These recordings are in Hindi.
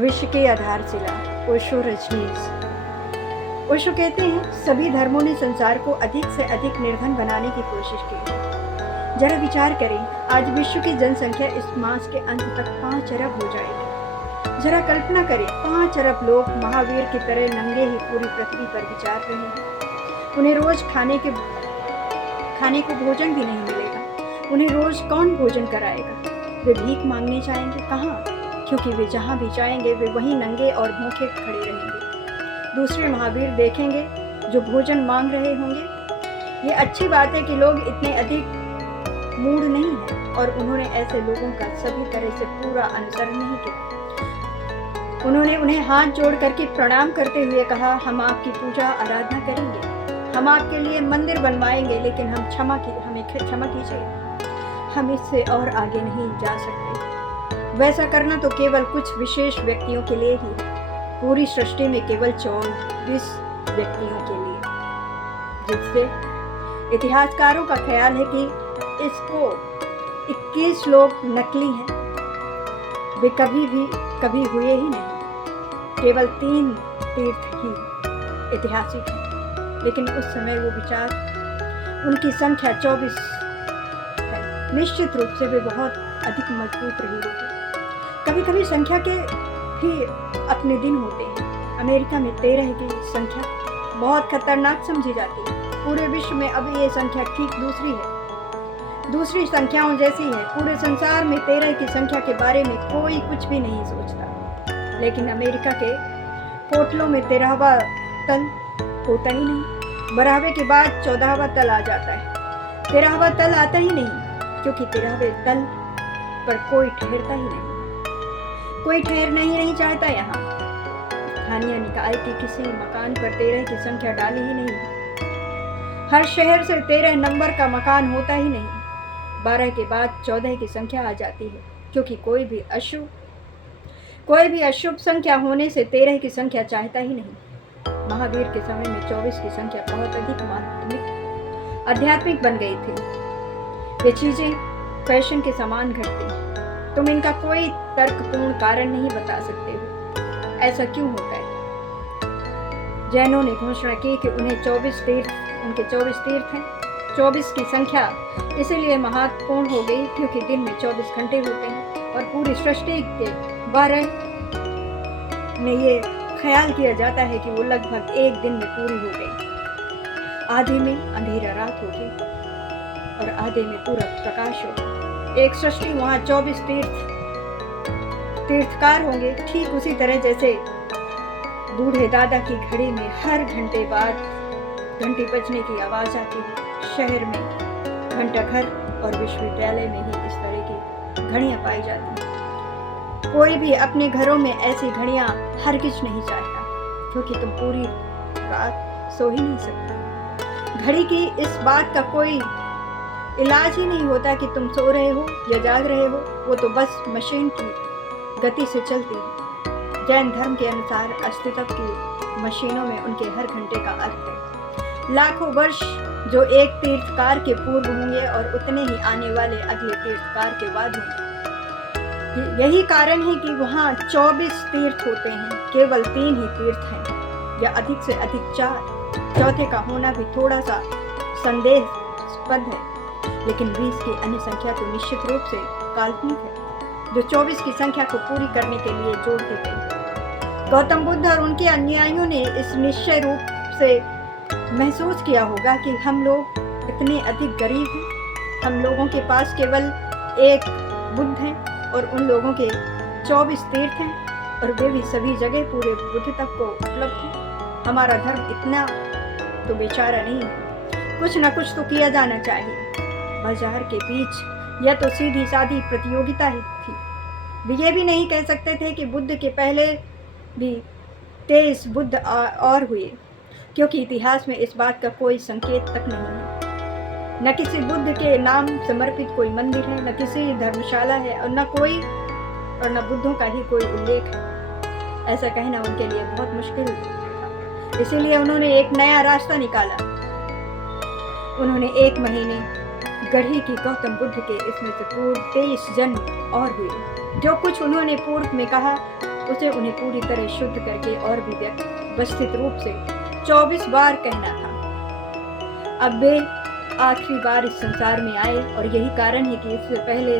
भविष्य की आधारशिला ओशो रजनीश। ओशो कहते हैं, सभी धर्मों ने संसार को अधिक से अधिक निर्धन बनाने की कोशिश की है। जरा विचार करें, आज विश्व की जनसंख्या इस मास के अंत तक 5 अरब हो जाएगी। जरा कल्पना करें, 5 अरब लोग महावीर की तरह नंगे ही पूरी पृथ्वी पर विचार रहे हैं। उन्हें रोज खाने को भोजन भी नहीं मिलेगा। उन्हें रोज कौन भोजन कराएगा? वे भीख मांगने जाएंगे कहाँ? क्योंकि वे जहाँ भी जाएंगे वे वहीं नंगे और भूखे खड़े रहेंगे। दूसरे महावीर देखेंगे जो भोजन मांग रहे होंगे। ये अच्छी बात है कि लोग इतने अधिक मूढ़ नहीं हैं और उन्होंने ऐसे लोगों का सभी तरह से पूरा अनुसरण नहीं किया। उन्होंने उन्हें हाथ जोड़ करके प्रणाम करते हुए कहा, हम आपकी पूजा आराधना करेंगे, हम आपके लिए मंदिर बनवाएंगे, लेकिन हमें क्षमा कीजिए, हम इससे और आगे नहीं जा सकते। वैसा करना तो केवल कुछ विशेष व्यक्तियों के लिए ही, पूरी सृष्टि में केवल 24 व्यक्तियों के लिए, जिससे इतिहासकारों का ख्याल है कि इसको 21 लोग नकली हैं। वे कभी हुए ही नहीं। केवल 3 तीर्थ ही ऐतिहासिक हैं, लेकिन उस समय वो विचार, उनकी संख्या 24 है। निश्चित रूप से वे बहुत अधिक मजबूत रही होगी। कभी कभी संख्या के भी अपने दिन होते हैं। अमेरिका में 13 की संख्या बहुत खतरनाक समझी जाती है। पूरे विश्व में अब ये संख्या ठीक दूसरी संख्याओं जैसी है। पूरे संसार में 13 की संख्या के बारे में कोई कुछ भी नहीं सोचता, लेकिन अमेरिका के होटलों में 13वां तल होता ही नहीं। 12वें के बाद 14वां तल आ जाता है। 13वां तल आता ही नहीं, क्योंकि 13वें तल पर कोई ठहरता ही नहीं। कोई ठहरना ही नहीं चाहता यहाँ। स्थानीय निकाय के किसी मकान पर 13 की संख्या डाली ही नहीं। हर शहर से 13 नंबर का मकान होता ही नहीं। 12 के बाद 14 की संख्या आ जाती है, क्योंकि कोई भी अशुभ संख्या होने से 13 की संख्या चाहता ही नहीं। महावीर के समय में 24 की संख्या बहुत अधिक माध्यमिक आध्यात्मिक बन गई थी। ये चीजें फैशन के समान घटती हैं। तुम इनका कोई तर्कपूर्ण कारण नहीं बता सकते हो। ऐसा क्यों होता है? जैनों ने घोषणा की कि उनके 24 तीर्थ हैं। 24 की संख्या इसलिए महत्वपूर्ण हो गई क्योंकि दिन में 24 घंटे होते हैं और पूरी सृष्टि के 12 में ये ख्याल किया जाता है कि वो लगभग एक दिन में पूरी हो गई। आधे में अंधेरा रात होगी और आधे में पूरा प्रकाश होगा। एक सृष्टि वहाँ 24 तीर्थकार होंगे, ठीक उसी तरह जैसे बूढ़े दादा की घड़ी में हर घंटे बाद घंटी बजने की आवाज आती है। शहर में घंटाघर और विश्वविद्यालय में ही इस तरह की घड़ियां पाई जाती हैं। कोई भी अपने घरों में ऐसी घड़ियां हरगिज नहीं चाहता, क्योंकि तुम पूरी रात सो ही नहीं सकते। घड़ी की इस बात का कोई इलाज ही नहीं होता कि तुम सो रहे हो या जाग रहे हो। वो तो बस मशीन की गति से चलती है। जैन धर्म के अनुसार अस्तित्व की मशीनों में उनके हर घंटे का अर्थ है। लाखों वर्ष जो एक तीर्थकार के पूर्व होंगे और उतने ही आने वाले अगले तीर्थकार के बाद होंगे। यही कारण है कि वहाँ 24 तीर्थ होते हैं, केवल 3 ही तीर्थ हैं, या अधिक से अधिक 4। चौथे का होना भी थोड़ा सा संदेहास्पद है, लेकिन 20 की अन्य संख्या तो निश्चित रूप से काल्पनिक है, जो 24 की संख्या को पूरी करने के लिए जोड़ दी गई। गौतम बुद्ध और उनके अनुयायियों ने इस निश्चय रूप से महसूस किया होगा कि हम लोग इतने अधिक गरीब हैं। हम लोगों के पास केवल एक बुद्ध है और उन लोगों के 24 तीर्थ हैं, और वे भी सभी जगह पूरे बुद्ध तक को उपलब्ध हैं। हमारा धर्म इतना तो बेचारा नहीं है। कुछ न कुछ तो किया जाना चाहिए। बाजार के बीच यह तो सीधी सादी प्रतियोगिता ही थी। ये भी नहीं कह सकते थे कि बुद्ध के पहले भी 23 बुद्ध और हुए, क्योंकि इतिहास में इस बात का कोई संकेत तक नहीं है। न किसी बुद्ध के नाम समर्पित कोई मंदिर है, न किसी धर्मशाला है, और न बुद्धों का ही कोई उल्लेख है। ऐसा कहना उनके लिए बहुत मुश्किल था। इसीलिए उन्होंने एक नया रास्ता निकाला। उन्होंने 1 महीने गढ़ी की गौतम बुद्ध के इसमें से पूर्व 23 जन्म और हुए। जो कुछ उन्होंने पूर्व में कहा उसे उन्हें पूरी तरह शुद्ध करके और भी व्यवस्थित रूप से 24 बार कहना था। अब वे आखिरी बार इस संसार में आए और यही कारण है कि इससे पहले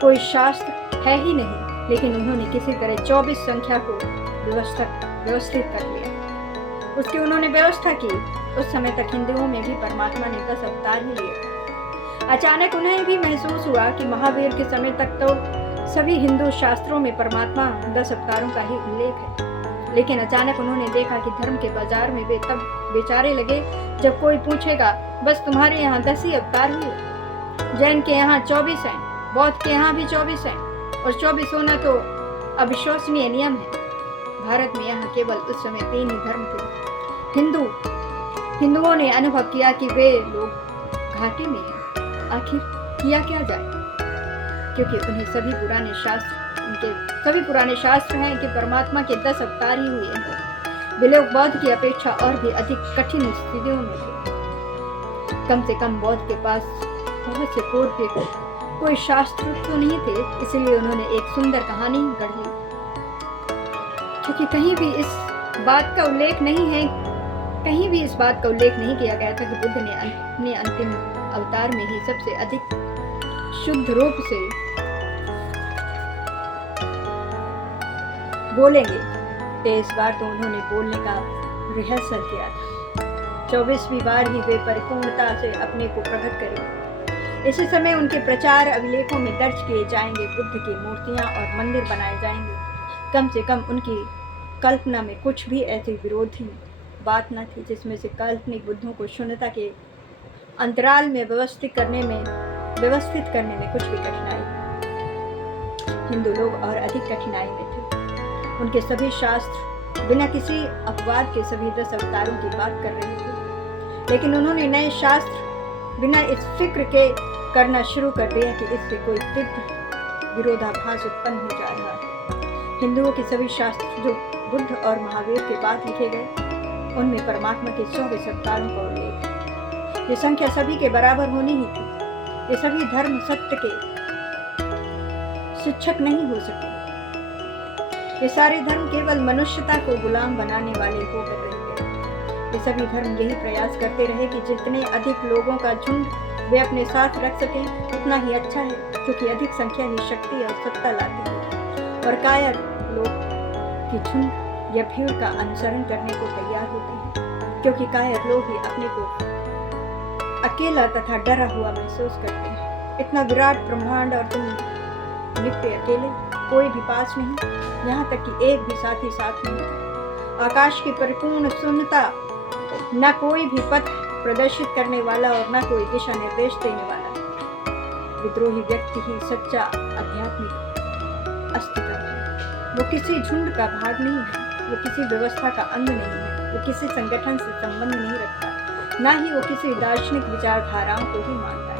कोई शास्त्र है ही नहीं, लेकिन उन्होंने किसी तरह 24 संख्या को व्यवस्थित कर लिया। उसकी उन्होंने व्यवस्था की। उस समय तक हिंदुओं में भी परमात्मा ने 10 अवतार ही लिए। अचानक उन्हें भी महसूस हुआ कि महावीर के समय तक तो सभी हिंदू शास्त्रों में परमात्मा 10 अवतारों का ही उल्लेख है, लेकिन अचानक उन्होंने देखा कि धर्म के बाजार में वे तब बेचारे लगे जब कोई पूछेगा, बस तुम्हारे यहाँ 10 ही अवतार हुए। जैन के यहाँ 24 हैं, बौद्ध के यहाँ भी 24 हैं, और 24 होना तो अविश्वसनीय नियम है। भारत में यहाँ केवल उस समय 3 ही धर्म थे। हिंदुओं ने अनुभव किया कि वे लोग घाटे में हैं। आखिर किया क्या जाए, क्योंकि उनके सभी पुराने शास्त्र हैं कि परमात्मा के 10 अवतार ही हुए हैं। वे लोग बौद्ध की अपेक्षा और भी अधिक कठिन स्थितियों में थे। कम से कम बौद्ध के पास बहुत से पूर्व के कोई शास्त्र तो नहीं थे, इसलिए उन्होंने एक सुंदर कहानी गढ़ ली, क्योंकि कहीं भी इस बात का उल्लेख नहीं किया गया था कि बुद्ध ने अपने अंतिम अवतार में ही सबसे अधिक शुद्ध रूप से बोलेंगे। 23 बार तो उन्होंने बोलने का रिहर्सल किया था। 24वीं बार ही वे परिपूर्णता से अपने को प्रकट करेंगे। इसी समय उनके प्रचार अभिलेखों में दर्ज किए जाएंगे। बुद्ध की मूर्तियां और मंदिर बनाए जाएंगे। कम से कम उनकी कल्पना में कुछ भी ऐसी विरोधी बात न थी जिसमें से काल्पनिक बुद्धों को शून्यता के अंतराल में व्यवस्थित करने में कुछ भी कठिनाई। हिंदू लोग और अधिक कठिनाई में थे। उनके सभी शास्त्र बिना किसी अपवाद के सभी 10 अवतारों की बात कर रहे थे, लेकिन उन्होंने नए शास्त्र बिना इस फिक्र के करना शुरू कर दिया कि इससे कोई दिव्य विरोधाभास उत्पन्न हो जा रहा है। हिंदुओं के सभी शास्त्र जो बुद्ध और महावीर के बाद लिखे गए, उनमें परमात्मा के 24 अवतारों का उल्लेख है। ये संख्या सभी के बराबर होनी ही थी। ये सभी धर्म सत्य के शिक्षक नहीं हो सके। ये सारे धर्म केवल मनुष्यता को गुलाम बनाने वाले होकर रह गए। ये सभी धर्म यही प्रयास करते रहे कि जितने अधिक लोगों का झुंड वे अपने साथ रख सकें, उतना ही अच्छा है, क्योंकि अधिक संख्या ही शक्ति और सत्ता लाती है। और कायर लोग की झुंड या भीड़ का अनुसरण करने को तैयार होते हैं, क्योंकि कायर लोग ही अपने को अकेला तथा डरा हुआ महसूस करते हैं। इतना विराट ब्रह्मांड और तुम निपटे अकेले, कोई भी पास नहीं, यहाँ तक कि एक भी साथी साथ नहीं। आकाश की परिपूर्ण शून्यता, न कोई भी पथ प्रदर्शित करने वाला और न कोई दिशा निर्देश देने वाला। विद्रोही व्यक्ति ही सच्चा आध्यात्मिक अस्तित्व है। वो किसी झुंड का भाग नहीं है, वो किसी व्यवस्था का अंग नहीं है, वो किसी संगठन से संबंध नहीं रखता, ना ही वो किसी दार्शनिक विचारधाराओं को ही मानता है।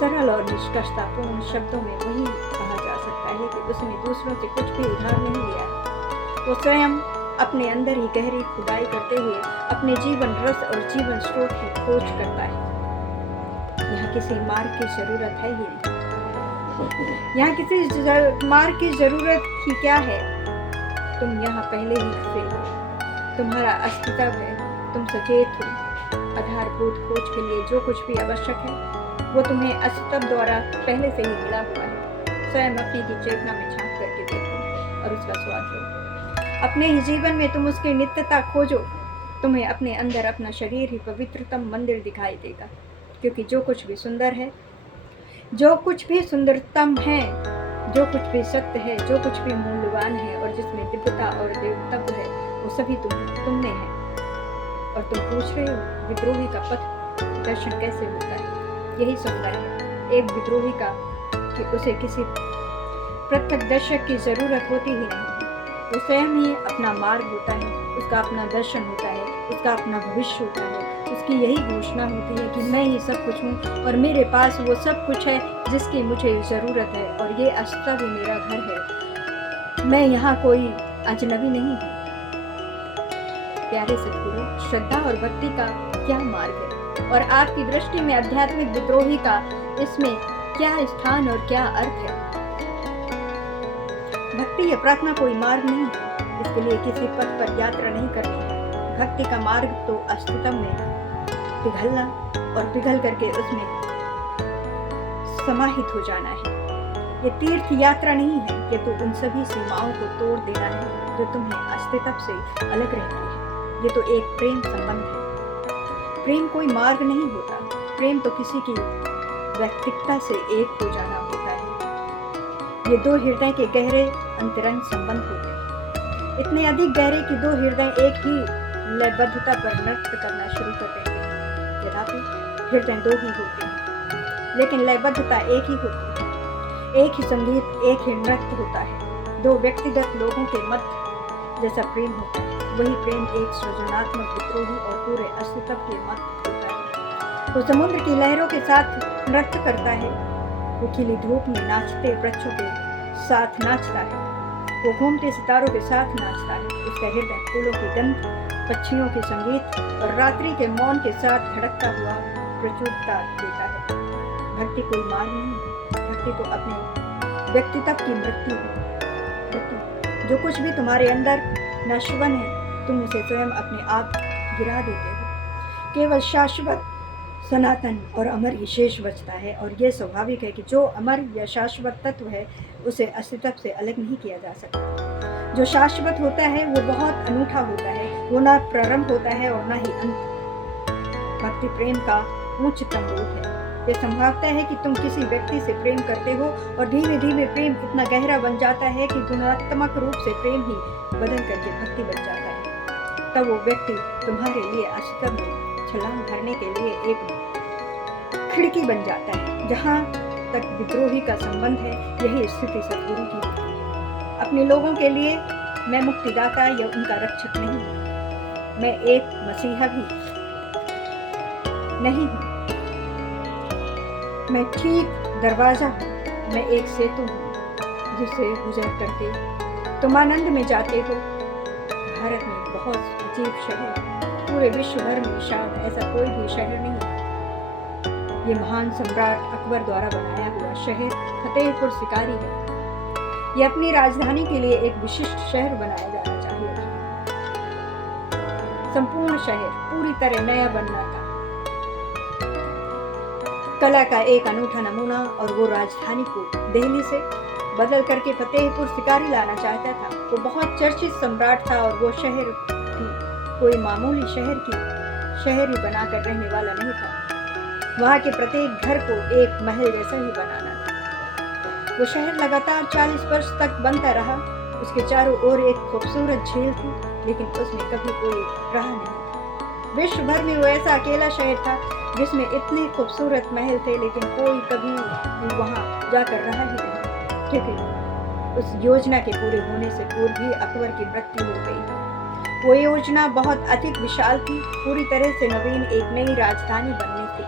सरल और निष्कर्षतापूर्ण शब्दों में वही कहा जा सकता है कि उसने दूसरों से कुछ भी उधार नहीं लिया। वो स्वयं अपने अंदर ही गहरी खुदाई करते हुए अपने जीवन रस और जीवन स्रोत की खोज करता है। यहाँ किसी मार्ग की जरूरत है ही नहीं। यहाँ किसी मार्ग की जरूरत ही क्या है? तुम यहाँ पहले ही से हो, तुम्हारा अस्तित्व है, तुम सचेत हो। आधारभूत खोज के लिए जो कुछ भी आवश्यक है वो तुम्हें अस्तित्व द्वारा पहले से ही मिला हुआ है। स्वयं अपनी की चेतना में झांक करके देखो और उसका स्वाद लो। अपने ही जीवन में तुम उसकी नित्यता खोजो। तुम्हें अपने अंदर अपना शरीर ही पवित्रतम मंदिर दिखाई देगा, क्योंकि जो कुछ भी सुंदर है, जो कुछ भी सुंदरतम है, जो कुछ भी सत्य है, जो कुछ भी मूल्यवान है और जिसमें दिव्यता और देवत्व है, वो सभी तुम में है। और तुम पूछ रहे हो विद्रोही का पथ दर्शन कैसे होता है? यही सुंदर है एक विद्रोही का कि उसे किसी प्रत्यक्षदर्शक की जरूरत होती ही नहीं। वो स्वयं ही अपना मार्ग होता है, उसका अपना दर्शन होता है, उसका अपना भविष्य होता है। उसकी यही घोषणा होती है कि मैं ही सब कुछ हूँ और मेरे पास वो सब कुछ है जिसकी मुझे ज़रूरत है, और ये अस्तित्व ही मेरा घर है। मैं यहाँ कोई अजनबी नहीं हूँ। प्यारे सद्गुरु, श्रद्धा और भक्ति का क्या मार्ग है और आपकी दृष्टि में आध्यात्मिक विद्रोही का इसमें क्या स्थान और क्या अर्थ है? भक्ति या प्रार्थना कोई मार्ग नहीं है, इसके लिए किसी पथ पर यात्रा नहीं करनी है। भक्ति का मार्ग तो अस्तित्व में पिघलना और पिघल करके उसमें समाहित हो जाना है। ये तीर्थ यात्रा नहीं है, ये तो उन सभी सीमाओं को तोड़ देना है जो तुम्हें अस्तित्व से अलग रहती है। ये तो एक प्रेम संबंध है। प्रेम कोई मार्ग नहीं होता, प्रेम तो किसी की व्यक्तिगता से एक हो जाना होता है। ये दो हृदय के गहरे अंतरंग संबंध होते हैं, इतने अधिक गहरे कि दो हृदय एक ही लयबद्धता पर नृत्य करना शुरू कर देंगे। यद्यपि हृदय दो ही होते हैं, लेकिन लयबद्धता एक ही होती है। एक ही संगीत, एक ही नृत्य होता है। दो व्यक्तिगत लोगों के मध्य जैसा प्रेम होता है, वही प्रेम एक सृजनात्मक विद्रोही और पूरे अस्तित्व के मध्य होता है। वो समुद्र की लहरों के साथ नृत्य करता है, वो खिली धूप में नाचते वृक्षों के साथ नाचता है, वो घूमते सितारों के साथ नाचता है। उसका हृदय फूलों की गंध, पक्षियों के संगीत और रात्रि के मौन के साथ धड़कता हुआ प्रचुरता देता है। भक्ति कोई मार्ग नहीं है, भक्ति तो अपने व्यक्तित्व की मृत्यु है। जो कुछ भी तुम्हारे अंदर नश्वन है, तुम उसे स्वयं अपने आप गिरा देते हो। केवल शाश्वत, सनातन और अमर ही शेष बचता है, और यह स्वाभाविक है कि जो अमर या शाश्वत तत्व है उसे अस्तित्व से अलग नहीं किया जा सकता। जो शाश्वत होता है वो बहुत अनूठा होता है, वो ना प्रारंभ होता है और ना ही अंत। भक्ति प्रेम का उच्चतम रूप है। यह संभावता है कि तुम किसी व्यक्ति से प्रेम करते हो और धीमे धीमे प्रेम इतना गहरा बन जाता है कि गुणात्मक रूप से प्रेम ही बदल करके भक्ति बन जाता है। तब वो व्यक्ति तुम्हारे लिए अस्तित्व में छलांग भरने के लिए एक खिड़की बन जाता है। जहाँ तक विद्रोही का संबंध है, यही स्थिति सद्गुरु की होती है। अपने लोगों के लिए मैं मुक्तिदाता या उनका रक्षक नहीं हूँ, मैं एक मसीहा भी नहीं हूँ, मैं ठीक दरवाजा हूँ, मैं एक सेतु हूँ जिससे गुजर करके तुम आनंद में जाते हो। भारत में बहुत अजीब शहर, पूरे विश्व भर में शायद ऐसा कोई भी शहर नहीं है। ये महान सम्राट अकबर द्वारा बनाया हुआ शहर फतेहपुर सिकारी है। ये अपनी राजधानी के लिए एक विशिष्ट शहर बनाया जाना चाहिए था। संपूर्ण शहर पूरी तरह नया बनना था, कला का एक अनूठा नमूना, और वो राजधानी को दिल्ली से बदल करके फतेहपुर सिकारी लाना चाहता था। वो बहुत चर्चित सम्राट था और वो शहर भी कोई मामूली शहर ही बनाकर रहने वाला नहीं था। वहाँ के प्रत्येक घर को एक महल जैसा ही बनाना था। वो शहर लगातार 40 वर्ष तक बनता रहा। उसके चारों ओर एक खूबसूरत झील थी, लेकिन उसमें कभी कोई रहा नहीं। विश्व भर में वो ऐसा अकेला शहर था जिसमें इतने खूबसूरत महल थे, लेकिन कोई कभी भी वहाँ जाकर रहा ही नहीं, क्योंकि उस योजना के पूरे होने से पूर्व ही अकबर की मृत्यु हो गई। वो योजना बहुत अधिक विशाल थी, पूरी तरह से नवीन एक नई राजधानी बननी थी,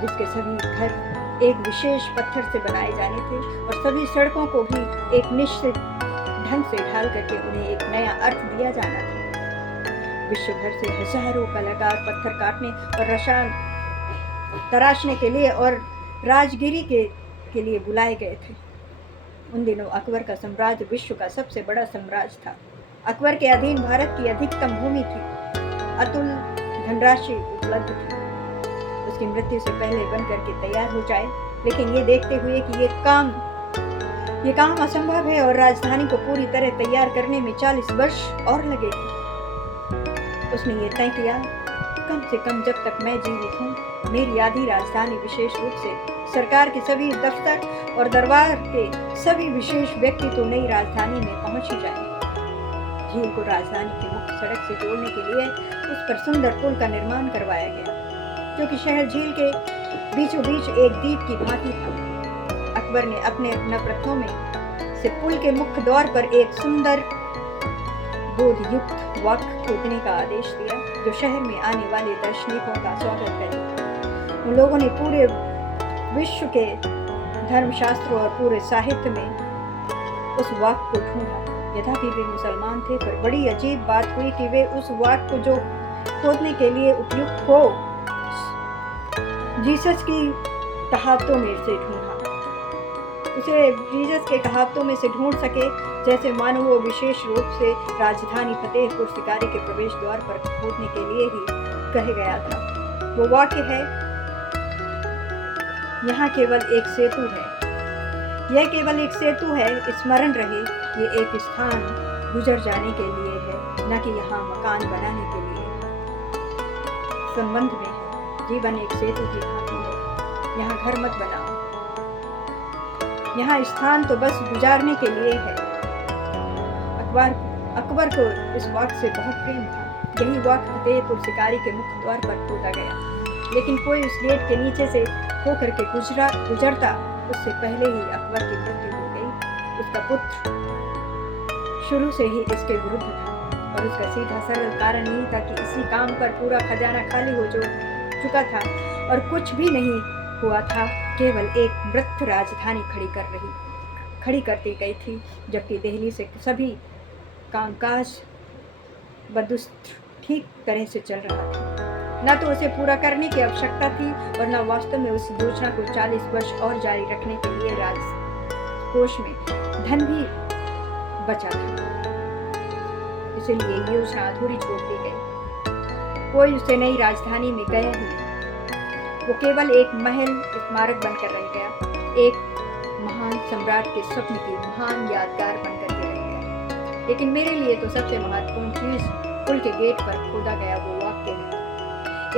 जिसके सभी घर एक विशेष पत्थर से बनाए जाने थे और सभी सड़कों को भी एक निश्चित ढंग से ढाल करके उन्हें एक नया अर्थ दिया जाना था। विश्व भर से हजारों कलाकार पत्थर काटने और रसायन तराशने के लिए और राजगिरी के लिए बुलाए गए थे। उन दिनों अकबर का साम्राज्य विश्व का सबसे बड़ा साम्राज्य था। अकबर के अधीन भारत की अधिकतम भूमि थी, अतुल धनराशि उपलब्ध थी। उसकी मृत्यु से पहले बन करके तैयार हो जाए, लेकिन ये देखते हुए कि ये काम असंभव है और राजधानी को पूरी तरह तैयार करने में 40 वर्ष और लगेगी, उसने ये तय किया, कम से कम जब तक मैं जीवित हूँ, मेरी आधी राजधानी विशेष रूप से सरकार के सभी दफ्तर और दरबार के सभी विशेष व्यक्ति तो नई राजधानी में पहुंच ही जाए। झील को राजधानी की मुख्य सड़क से जोड़ने के लिए उस पर सुंदर पुल का निर्माण करवाया गया, जो कि शहर झील के बीचों बीच एक द्वीप की भांति था। अकबर ने अपने नवरत्नों में से पुल के मुख्य द्वार पर एक सुंदर बोधयुक्त वक खोदने का आदेश दिया, जो शहर में आने वाले दर्शनीकों का स्वागत करे। उन लोगों ने पूरे विश्व के धर्मशास्त्रों और पूरे साहित्य में उस वक को ढूंढा। यद्यपि वे मुसलमान थे, पर बड़ी अजीब बात हुई कि वे उस वक को जो खोदने के लिए उपयुक्त हो, जीसस की तहातों में से ढूंढा। उसे जीसस के कहावतों में से ढूंढ सके, जैसे मानो वो विशेष रूप से राजधानी फतेहपुर शिकारी के प्रवेश द्वार पर खोदने के लिए ही कह गया था। वो वाक्य है, यहाँ केवल एक सेतु है। यह केवल एक सेतु है, स्मरण रहे, ये एक स्थान गुजर जाने के लिए है, न कि यहाँ मकान बनाने के लिए। संबंध में है, जीवन एक सेतु की भांति है, यहाँ घर मत बनाओ। यहाँ स्थान तो बस गुजारने के लिए है। अकबर को इस वाक्य से बहुत प्रेम था। यही वाक्य फतेहपुर शिकारी के मुख्य द्वार पर खोदा गया, लेकिन कोई उस गेट के नीचे से होकर के गुजरता, उससे पहले ही अकबर की मृत्यु हो गई। उसका पुत्र शुरू से ही इसके विरुद्ध था, और उसका सीधा सरल कारण यही था कि इसी काम पर पूरा खजाना खाली हो चुका था और कुछ भी नहीं हुआ था, केवल एक मृत राजधानी खड़ी करती गई थी, जबकि दिल्ली से सभी कामकाज बदुस्त ठीक तरह से चल रहा था। न तो उसे पूरा करने की आवश्यकता थी और न वास्तव में उस योजना को 40 वर्ष और जारी रखने के लिए राजकोष में धन भी बचा था। इसलिए ये योजना अधूरी छोड़ दी गई। कोई उसे नई राजधानी में गया ही नहीं। वो केवल एक महल स्मारक बनकर रह गया, एक महान सम्राट के स्वप्न की महान यादगार बनकर के रह गया। लेकिन मेरे लिए तो सबसे महत्वपूर्ण चीज पुल के गेट पर खोदा गया वो वाक्य है।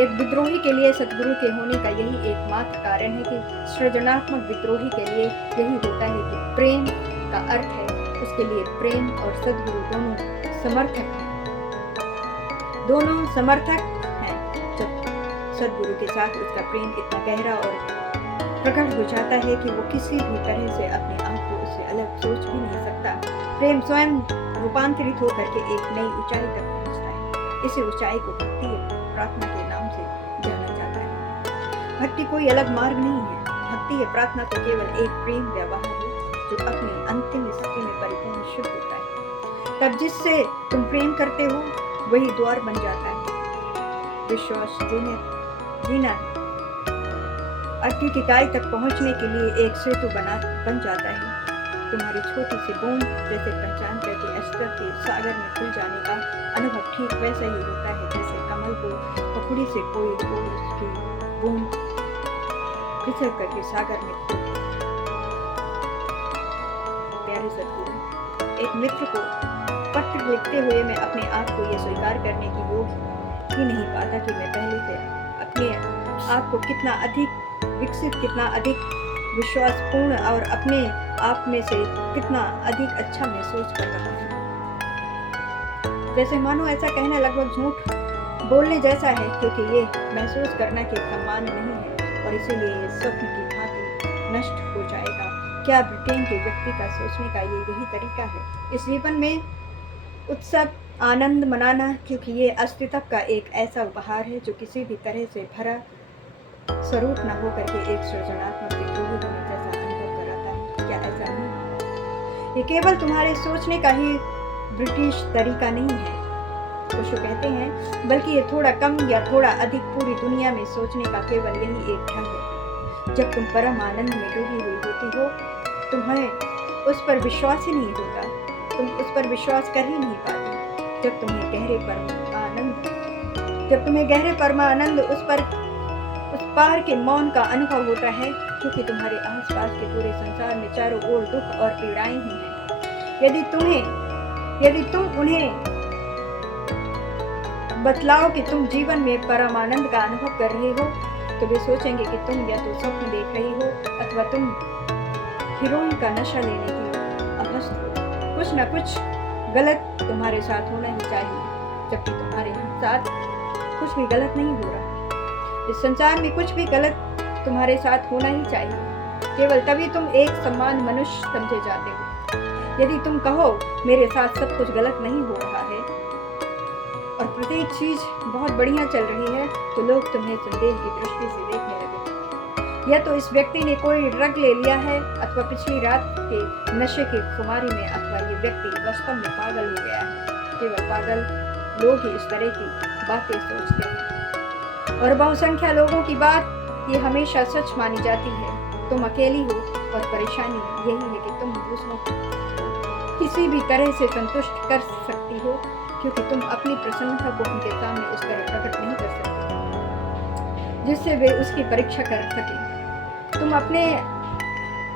एक विद्रोही के लिए सद्गुरु के होने का यही एकमात्र कारण है कि सृजनात्मक विद्रोही के लिए यही होता है कि प्रेम का अर्थ है, उसके लिए प्रेम और सद्गुरु दोनों समर्थक हैं। जब सद्गुरु के साथ उसका प्रेम इतना गहरा और प्रकट हो जाता है कि वो किसी भी तरह से अपने आप को उससे अलग सोच भी नहीं सकता। प्रेम स्वयं रूपांतरित होकर के एक नई ऊंचाई तक पहुंचता है। इसी ऊंचाई को भक्ति प्रार्थना के नाम से जाना जाता है। भक्ति कोई अलग मार्ग नहीं है। भक्ति या प्रार्थना तो केवल एक प्रेम व्यवहार है जो अपनी अंतिम स्थिति में परिपूर्ण शुद्ध होता है। तब जिससे तुम प्रेम करते हो वही द्वार बन जाता है। विश्वास जीना अद्वितीयता तक पहुंचने के लिए एक सेतु बन जाता है। तुम्हारी छोटी सी बूंद जैसे पहचान करके अस्तर के सागर में खुल जाने का अनुभव ठीक वैसा ही होता है जैसे कमल को पकड़ी से कोई उसकी बूंद फिसल करके सागर में खुल। प्यारे सद्गुरु, एक मित्र को पत्र लिखते हुए मैं अपने आप को ये स्वीकार करने की योग ही नहीं पाता कि मैं पहले से अपने आप को कितना अधिक विकसित, कितना अधिक विश्वासपूर्ण और अपने आप में से कितना अधिक अच्छा महसूस कर रहा हूँ। जैसे मानो ऐसा कहना लगभग झूठ बोलने जैसा है, क्योंकि ये महसूस करना के समान नहीं है और इसीलिए ये स्वप्न की भांति नष्ट हो जाएगा। क्या ब्रिटेन के व्यक्ति का सोचने का ये यही तरीका है? इस जीवन में उत्सव आनंद मनाना, क्योंकि ये अस्तित्व का एक ऐसा उपहार है जो किसी भी तरह से भरा स्वरूप न होकर के एक सृजनात्मक विद्रोही होने जैसा अनुभव कराता है। क्या ऐसा नहीं? ये केवल तुम्हारे सोचने का ही ब्रिटिश तरीका नहीं है, ओशो कहते हैं, बल्कि ये थोड़ा कम या थोड़ा अधिक पूरी दुनिया में सोचने का केवल यही एक ढंग है। जब तुम परम आनंद में डूबी हुई होती हो, तुम्हें उस पर विश्वास ही नहीं होता, तुम उस पर विश्वास कर ही नहीं पाती। जब तुम्हें गहरे परमानंद उस पार के मौन का अनुभव होता है, क्योंकि तुम्हारे आसपास के पूरे संसार में चारों ओर दुख और पीड़ाएं ही हैं। यदि तुम उन्हें बतलाओ कि तुम जीवन में परमानंद का अनुभव कर रहे हो, तो वे सोचेंगे कि तुम या तो स्वप्न देख रही हो अथवा तुम हीरोइन का नशा लेने की अभ्यस्त हो। कुछ न कुछ गलत तुम्हारे साथ होना ही चाहिए, जबकि तुम्हारे साथ कुछ भी गलत नहीं हो रहा। इस संसार में कुछ भी गलत तुम्हारे साथ होना ही चाहिए, केवल तभी तुम एक समान मनुष्य समझे जाते हो। यदि तुम कहो मेरे साथ सब कुछ गलत नहीं हो रहा है और प्रत्येक चीज बहुत बढ़िया चल रही है, तो लोग तुम्हें संदेह की दृष्टि से देखने लगे। या तो इस व्यक्ति ने कोई ड्रग ले लिया है, अथवा पिछली रात के नशे की खुमारी में, अथवा ये व्यक्ति वास्तव में पागल हो गया है। केवल पागल लोग ही इस तरह की बातें सोचते हैं और बहुसंख्या लोगों की बात ये हमेशा सच मानी जाती है। तुम अकेली हो और परेशानी यही है कि तुम दूसरों को किसी भी तरह से संतुष्ट कर सकती हो, क्योंकि तुम अपनी प्रसन्नता को उनके सामने इस तरह प्रकट नहीं कर सकती जिससे वे उसकी परीक्षा कर सकें। तुम अपने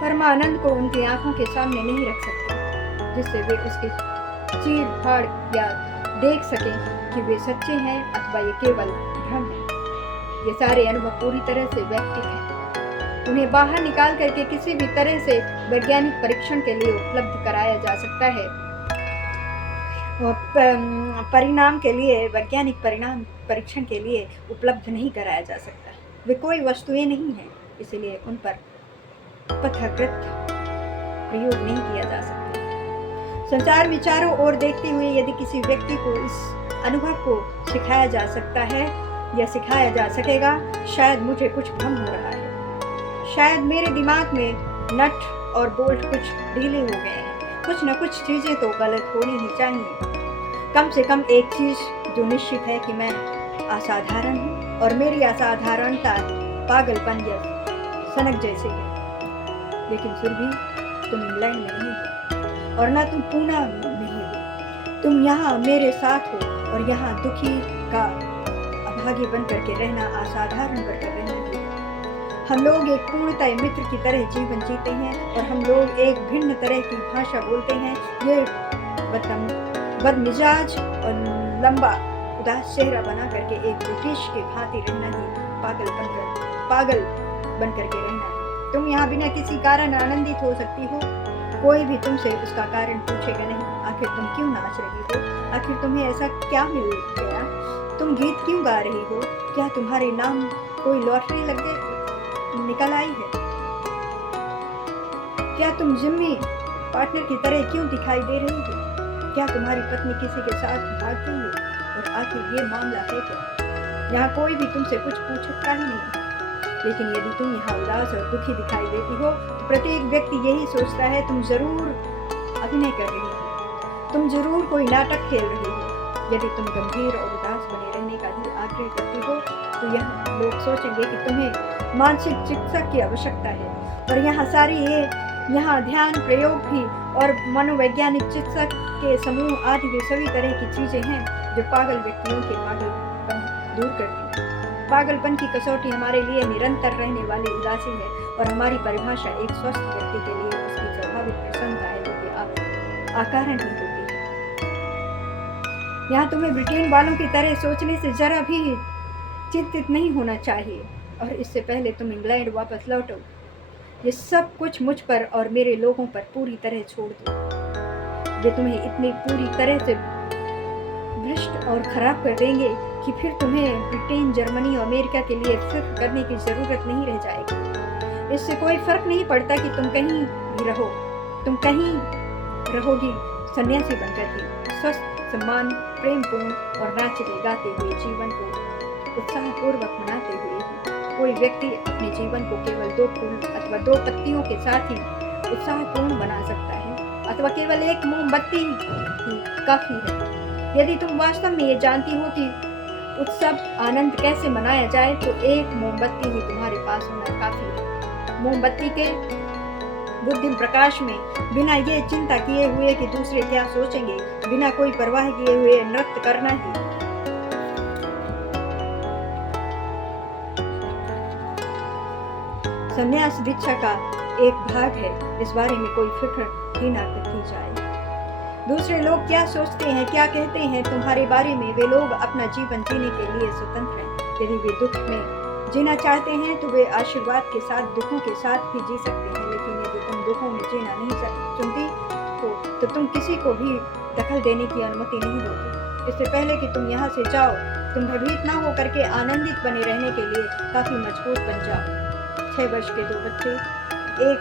परमानंद को उनकी आंखों के सामने नहीं रख सकते जिससे वे उसकी चीर फाड़ या देख सकें कि वे सच्चे हैं अथवा ये केवल भ्रम है। ये सारे अनुभव पूरी तरह से वैयक्तिक हैं। उन्हें बाहर निकाल करके किसी भी तरह से वैज्ञानिक परीक्षण के लिए उपलब्ध कराया जा सकता है और परिणाम के लिए वैज्ञानिक परिणाम परीक्षण के लिए उपलब्ध नहीं कराया जा सकता। वे कोई वस्तुएं नहीं हैं, इसलिए उन पर पथकृत प्रयोग नहीं किया जा सकता। संचार विचारों और देखते हुए यदि किसी व्यक्ति को इस अनुभव को सिखाया जा सकता है या सिखाया जा सकेगा, शायद मुझे कुछ भ्रम हो रहा है। शायद मेरे दिमाग में नट और बोल्ट कुछ ढीले हो गए हैं। कुछ न कुछ चीज़ें तो गलत होनी ही चाहिए। कम से कम एक चीज़ जो निश्चित है कि मैं असाधारण हूँ और मेरी असाधारणता पागलपन या सनक जैसे है। लेकिन फिर भी तुम इंग्लैंड में नहीं हो और न तुम पूना नहीं हो। तुम यहाँ मेरे साथ हो और यहाँ दुखी का अभागी बन करके रहना, असाधारण बनकर रहना ही है। हम लोग एक पूर्णतः मित्र की तरह जीवन जीते हैं और हम लोग एक भिन्न तरह की भाषा बोलते हैं। ये बदमिजाज और लंबा उदास चेहरा बना करके एक ब्रिटिश के भांति रहना ही पागल बन करके रहना है। तुम यहाँ बिना किसी कारण आनंदित हो सकती हो। कोई भी तुमसे उसका कारण पूछेगा नहीं। आखिर तुम क्यों नाच रही हो? आखिर तुम्हें ऐसा क्या मिल गया? तुम गीत क्यों गा रही हो? क्या तुम्हारे नाम कोई लॉटरी लग गई निकल आई है? क्या तुम जिम्मी पार्टनर की तरह क्यों दिखाई दे रही हो? क्या तुम्हारी पत्नी किसी के साथ भाग गई है? और आखिर ये मामला है क्या? यहाँ कोई भी तुमसे कुछ पूछता ही नहीं। लेकिन यदि तुम यहाँ उदास और दुखी दिखाई देती हो तो प्रत्येक व्यक्ति यही सोचता है तुम जरूर अभिनय कर रही हो, तुम जरूर कोई नाटक खेल रही हो। यदि तुम गंभीर और उदास बने रहने का ही आग्रह करती हो तो यह लोग सोचेंगे कि तुम्हें मानसिक चिकित्सक की आवश्यकता है। और यहाँ ध्यान प्रयोग भी और मनोवैज्ञानिक चिकित्सक के समूह आदि वे सभी तरह की चीजें हैं जो पागल व्यक्तियों के पागलपन दूर करती हैं। पागलपन की कसौटी हमारे लिए निरंतर रहने वाली उदासी है और हमारी परिभाषा एक स्वस्थ व्यक्ति के लिए उसकी स्वाभाविक प्रसन्नता है जो कि अकारण ही होती है। यहाँ तुम्हें ब्रिटेन वालों की तरह सोचने से जरा भी चिंतित नहीं होना चाहिए और इससे पहले तुम इंग्लैंड वापस लौटो ये सब कुछ मुझ पर और मेरे लोगों पर पूरी तरह छोड़ दो। वे तुम्हें इतनी पूरी तरह से भ्रष्ट और खराब कर देंगे कि फिर तुम्हें ब्रिटेन, जर्मनी और अमेरिका के लिए फिक्र करने की जरूरत नहीं रह जाएगी। इससे कोई फर्क नहीं पड़ता कि तुम कहीं भी रहो, तुम कहीं रहोगी सन्यासी बनकर ही, स्वस्थ, सम्मान, प्रेमपूर्ण और नाचते गाते हुए जीवन को उत्साहपूर्वक मनाते हुए ही। कोई व्यक्ति अपने जीवन को केवल 2 फूल अथवा 2 पत्तियों के साथ ही उत्साहपूर्ण बना सकता है अथवा केवल एक मोमबत्ती ही काफी है। यदि तुम वास्तव में ये जानती हो कि उत्सव आनंद कैसे मनाया जाए तो एक मोमबत्ती ही तुम्हारे पास होना काफी है। मोमबत्ती के बुद्धिम प्रकाश में बिना ये चिंता किए हुए कि दूसरे क्या सोचेंगे, बिना कोई परवाह किए हुए नृत्य करना ही संन्यास दीक्षा का एक भाग है। इस बारे में कोई फिक्र ही ना की जाए। दूसरे लोग क्या सोचते हैं, क्या कहते हैं तुम्हारे बारे में, वे लोग अपना जीवन जीने के लिए स्वतंत्र हैं। यदि वे दुख में जीना चाहते हैं तो वे आशीर्वाद के साथ दुखों के साथ भी जी सकते हैं। लेकिन यदि तुम दुखों में जीना नहीं चुनती तो तुम किसी को भी दखल देने की अनुमति नहीं दोगी। इससे पहले कि तुम यहाँ से जाओ, तुम भयभीत ना हो करके आनंदित बने रहने के लिए काफी मजबूत बन जाओ। 6 वर्ष के 2 बच्चे एक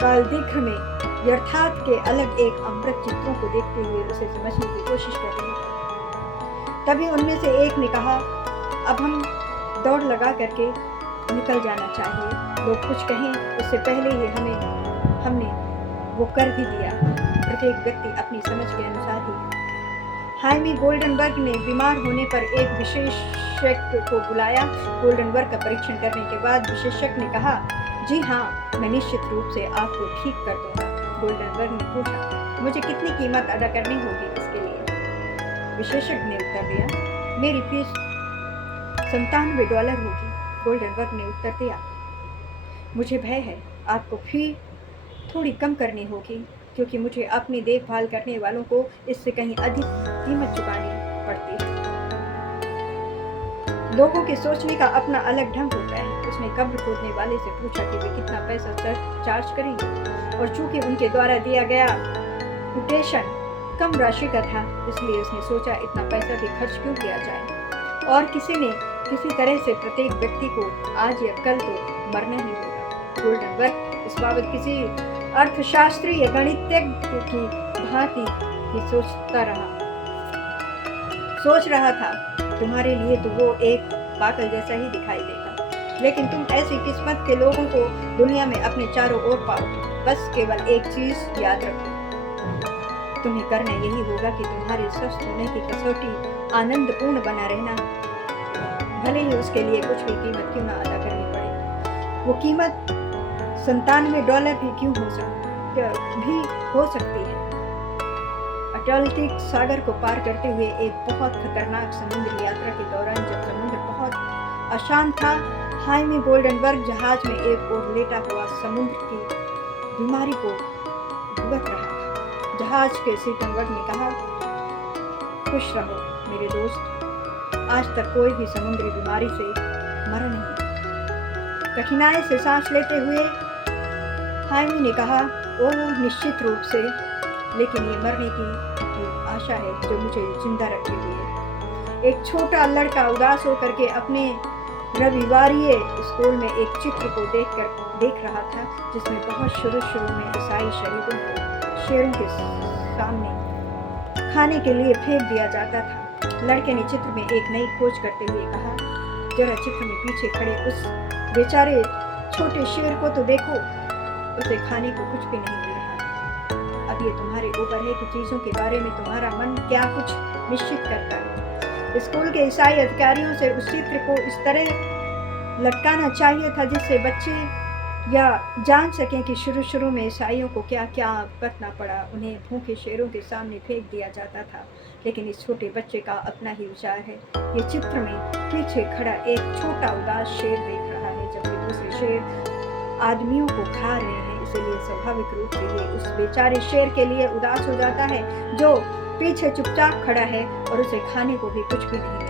कालदिघ्र में यथार्थ के अलग एक अमृत चित्रों को देखते हुए उसे समझने की कोशिश कर रहे थे। तभी उनमें से एक ने कहा, अब हम दौड़ लगा करके निकल जाना चाहिए। लोग कुछ कहें उससे पहले ही हमने वो कर भी दिया। प्रत्येक व्यक्ति अपनी समझ के अनुसार ही। हाइमी गोल्डनबर्ग ने बीमार होने पर एक विशेषज्ञ को बुलाया। गोल्डनबर्ग का परीक्षण करने के बाद विशेषज्ञ ने कहा जी हाँ, मैं निश्चित रूप से आपको ठीक कर दूंगा। गोल्डनबर्ग ने पूछा, मुझे कितनी कीमत अदा करनी होगी इसके लिए? विशेषज्ञ ने उत्तर दिया, मेरी फीस $97 होगी। गोल्डनबर्ग ने उत्तर दिया, मुझे भय है आपको फी थोड़ी कम करनी होगी, क्योंकि मुझे अपनी देखभाल करने वालों को इससे कहीं अधिक कीमत चुकानी पड़ती है। लोगों के सोचने का अपना अलग ढंग होता है। उसने कब्र खोदने वाले से पूछा कि वे कितना पैसा चार्ज करेंगे, और चूंकि उनके द्वारा दिया गया कोटेशन कम राशि का था, इसलिए उसने सोचा इतना पैसा भी खर्च क्यों किया जाए, और किसी तरह से प्रत्येक व्यक्ति को आज या कल तो मरना ही होगा। गोल्डनबर्ग इस बाबत किसी अर्थशास्त्री या गणितज्ञ की भांति ही सोच रहा था। तुम्हारे लिए तो वो एक पागल जैसा ही दिखाई देगा, लेकिन तुम ऐसी किस्मत के लोगों को दुनिया में अपने चारों ओर पाओगे। बस केवल एक चीज याद रखो, तुम्हें करना यही होगा कि तुम्हारे स्वस्थ होने की कसौटी आनंदपूर्ण बना रहना, भले ही उसके लिए कुछ भी कीमत क्यों ना अदा करनी पड़े। वो कीमत $97 भी क्यों हो सकती है। अटलांटिक सागर को पार करते हुए एक बहुत खतरनाक समुद्री यात्रा के दौरान, जब समुद्र बहुत अशांत था, हाइमे गोल्डनबर्ग जहाज में एक ओर लेटा हुआ समुद्र की बीमारी को भुगत रहा था। जहाज के कैप्टन ने कहा, खुश रहो मेरे दोस्त, आज तक कोई भी समुद्री बीमारी से मरा नहीं। कठिनाई से सांस लेते हुए हाइमे ने कहा, ओह निश्चित रूप से, लेकिन ये मरने की आशा है जो मुझे जिंदा रखे हुई है। एक छोटा लड़का उदास होकर के अपने रविवारीय स्कूल में एक चित्र को देख रहा था, जिसमें बहुत शुरू में ईसाई शहीदों को शेरों के सामने खाने के लिए फेंक दिया जाता था। लड़के ने चित्र में एक नई खोज करते हुए कहा, जरा चित्र में पीछे खड़े उस बेचारे छोटे शेर को तो देखो, उसे खाने को कुछ भी नहीं मिल रहा। अब ये तुम्हारे ऊपर है कि चीजों के बारे में तुम्हारा मन क्या कुछ निश्चित करता है। स्कूल के ईसाई अधिकारियों से उस चित्र को इस तरह लटकाना चाहिए था जिससे बच्चे या जान सकें कि शुरू में ईसाइयों को क्या क्या करना पड़ा। उन्हें भूखे शेरों के सामने फेंक दिया जाता था, लेकिन इस छोटे बच्चे का अपना ही विचार है। ये चित्र में पीछे खड़ा एक छोटा उदास शेर देख रहा है, जबकि दूसरे शेर आदमियों को खा रहे हैं। इसलिए स्वाभाविक रूप से ये उस बेचारे शेर के लिए उदास हो जाता है जो पीछे चुपचाप खड़ा है और उसे खाने को भी कुछ भी नहीं